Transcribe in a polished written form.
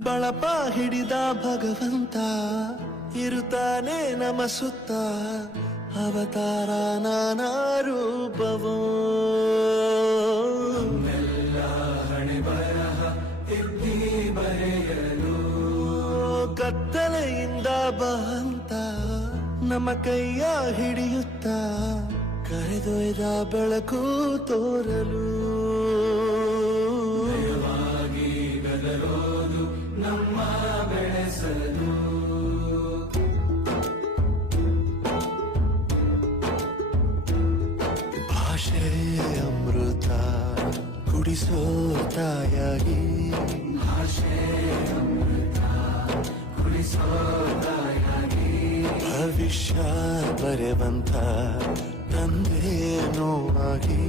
ಬಳಪ ಹಿಡಿದ ಭಗವಂತ ಇರುತ್ತಾನೆ ನಮ ಸುತ್ತ ಅವತಾರ ನಾನಾ ರೂಪವೋ ಹಣೆ ಬರಹ ತಿದ್ದಿ ಬರೆಯಲು ಕತ್ತಲೆಯಿಂದ ಬಹಂತ ನಮ್ಮ ಕೈಯ ಹಿಡಿಯುತ್ತ ಕರೆದೊಯ್ದ ಬೆಳಕು ತೋರಲು ದಯವಾಗಿ ಗದರೋದು ನಮ್ಮ ಬೆಳೆಸಲು ಭಾಷೆ ಅಮೃತ ಕುಡಿಸೋ ತಾಯಾಗಿ ಭಾಷೆ ಅಮೃತ ಕುಡಿಸೋ ತಾಯಾಗಿ ಭವಿಷ್ಯ ಬರೆವಂತ ತಂದೆ ನೋವಾಗಿ